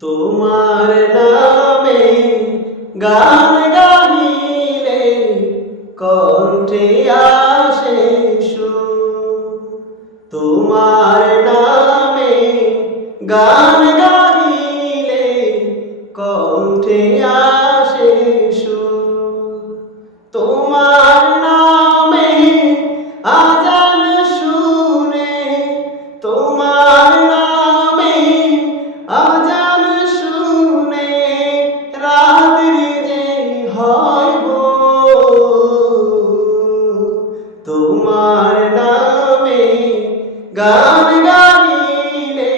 তোমার নামে গান গাইলে কণ্ঠে আসে সু তোমার নামে গান তোমার নামে গান গাইলে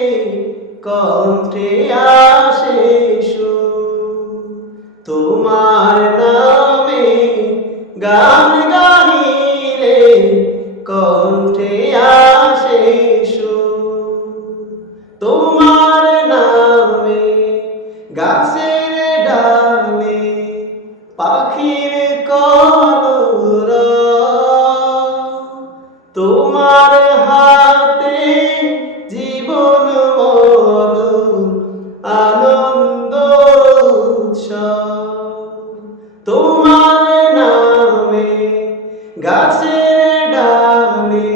কণ্ঠে আসে সুর। তোমার নামে গান গাইলে কণ্ঠে আসে সুর। তোমার নামে গাছের ডালে পাখির কলর তোমার হাতে জীবন আনন্দ তোমার নামে, গাছের ডালে,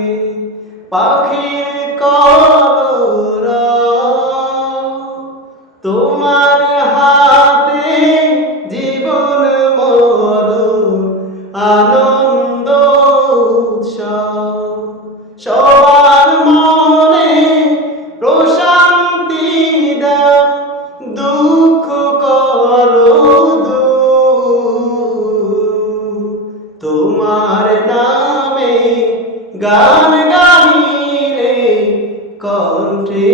পাখির কর তোমার হাতে জীবন মর আনন্দ, উৎসব। গান গাইলে কণ্ঠে